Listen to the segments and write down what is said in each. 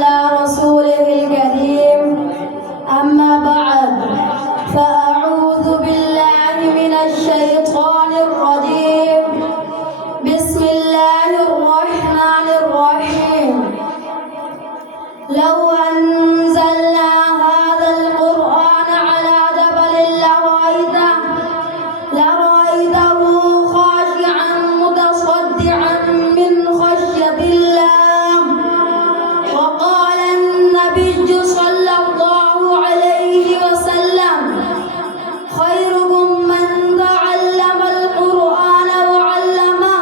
على رسوله الكريم أما بعد فأعوذ بالله من الشيطان الرجيم بسم الله الرحمن الرحيم لو أنزلنا هذا القرآن على جبل لرأيته خاشعا متصدعا من خشية الله وقال النبي صلى الله عليه وسلم خيركم من تعلم القرآن وعلمه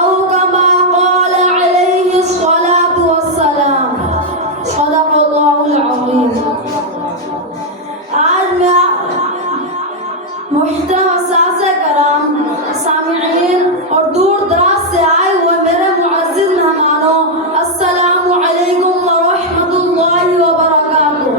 أو كما قال عليه الصلاة والسلام صدق الله العظيم. آج میں محترم اساتذہ کرام، سامعین اور دور دراز سے آئے ہوئے میرے معزز مہمانوں، السلام علیکم ورحمۃ اللہ وبرکاتہ.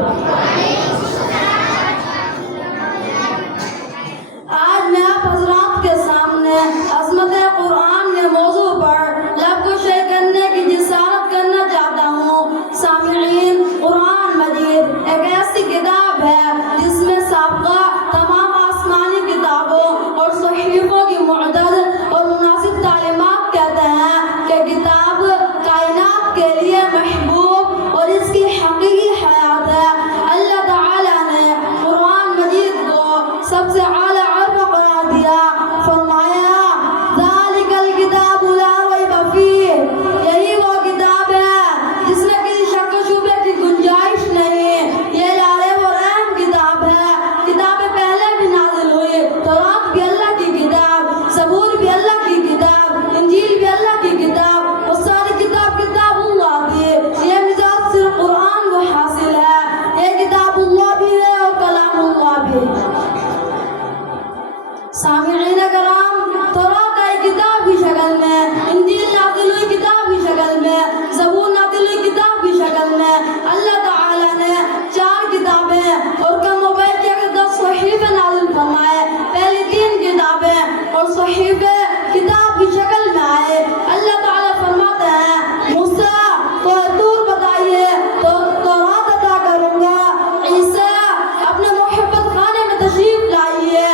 آج میں آپ حضرات کے سامنے عظمت قرآن کے موضوع پر لب گشائی کرنے کی جسارت کرنا چاہتا ہوں. سامعین، قرآن مجید ایک ایسی کتاب ہے جس میں سابقہ تمام آسمانی کتابوں اور صحیفوں کی معدد اور مناسب تعلیمات کہتے ہیں کہ کتاب کائنات کے لیے محبوب اور اس کی حقیقی حیات ہے. اللہ تعالیٰ نے قرآن مجید کو سب سے اعلیٰ عرف قرار دیا. فرمایا ذالک الکتاب لا ریب فیہ، یہی وہ کتاب ہے جس میں کسی شک و شبہ کی گنجائش نہیں. یہ لا ریب و ریب کتاب ہے. کتابیں پہلے بھی نازل ہوئی، تورات بھی اللہ کی کتاب، زبور بھی اللہ کی کتاب، انجیل بھی اللہ کی کتاب، وہ ساری کتاب اللہ کی. یہ مزاج صرف قرآن کو حاصل ہے. یہ کتاب اللہ بھی ہے اور کلام اللہ بھی. سامعین کرام، تورات آئی کتاب کی شکل میں، انجیل نازل ہوئی کتاب کی شکل میں، زبور نازل ہوئی کتاب کی شکل میں. اللہ تعالیٰ نے 4 کتابیں اور کم و بیش 10 صحیفے نازل فرمائے. پہلی 3 کتابیں اور صحیفے کتاب کی شکل میں آئے. اللہ تعالیٰ فرماتے ہیں موسیٰ کو طور بتائیے تو تورات عطا کروں گا. عیسیٰ اپنے محبت خانے میں تشریف لائیے،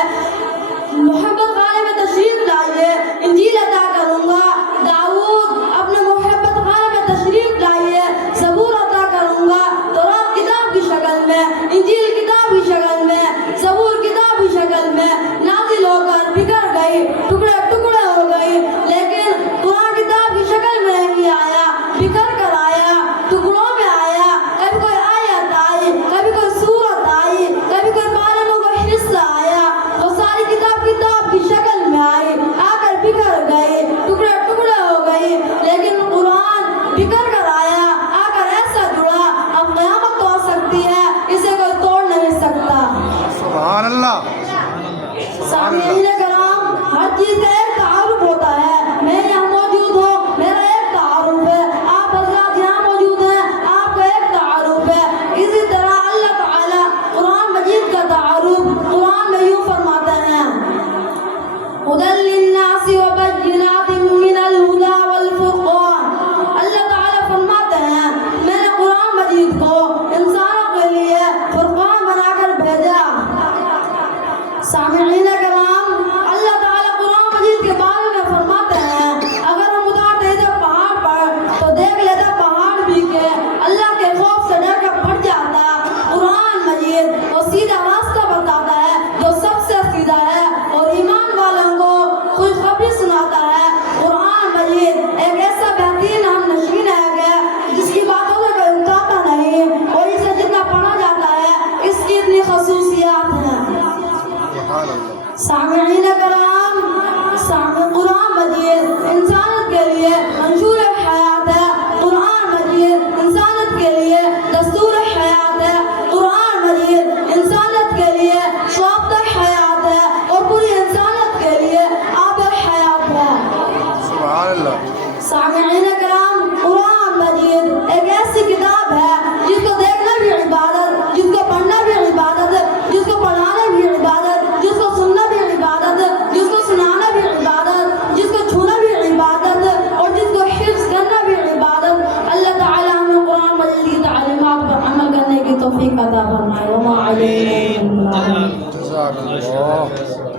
انجیل عطا کروں گا. داؤد اپنے محبت خانے میں تشریف لائیے، زبور عطا کروں گا. تورات کتاب کی شکل میں، انجیل کتاب کی شکل میں، زبور کتاب کی شکل میں نازل ہو کر بکھر گئی، ٹکڑے ٹکڑے ہو گئی. لیکن قرآن کتاب کی شکل میں نہیں آیا، بکھر کر آیا، ٹکڑوں میں آیا. کبھی کوئی آیت آئی، کبھی کوئی سورت آئی، کبھی کوئی معلوموں کا حصہ آیا. وہ ساری کتاب کی شکل میں آئی، آ کر بکھر گئی، ٹکڑے ٹکڑے ہو گئی. لیکن قرآن بکھر کر آیا، آ کر ایسا جڑا اب قیامت تو آ سکتی ہے، اسے کوئی توڑ نہیں سکتا. سبحان اللہ. سامعین کرام، ہر چیز کا ایک تعارف ہوتا ہے. میں یہاں موجود ہوں، میرا ایک تعارف ہے. آپ حضرات یہاں موجود ہیں، آپ کا ایک تعارف ہے. اسی طرح اللہ تعالیٰ قرآن مجید کا تعارف قرآن میں یوں فرماتے ہیں هدى للناس وبينات من الهدى والفرقان. اللہ تعالیٰ فرماتے ہیں میں نے قرآن مجید کو انسانوں کے لیے فرقان بنا کر بھیجا. سامعین کرام، اللہ تعالیٰ قرآن مجید کے بارے میں فرماتے ہیں اگر ہم اتارتے تھے پہاڑ پر تو دیکھ لیتا پہاڑ بھی کہ اللہ کے خوف سے ڈر کر پڑ جاتا. قرآن مجید وہ سیدھا راستہ بتاتا ہے جو سب سے سیدھا ہے اور ایمان والوں کو خوشخبری سناتا ہے. قرآن مجید ایک ایسا بہترین ہم نشین ہے کہ جس کی باتوں سے کوئی اتارتا نہیں اور اسے جتنا پڑھا جاتا ہے اس کی اتنی خصوصیات ہیں. سامعین کرام، قرآن مجید انسانت کے لیے منشور حیات ہے. قرآن مجید انسانت کے کی توفیق عطا فرمائے. وما علینا الا البلاغ. جزاک اللہ.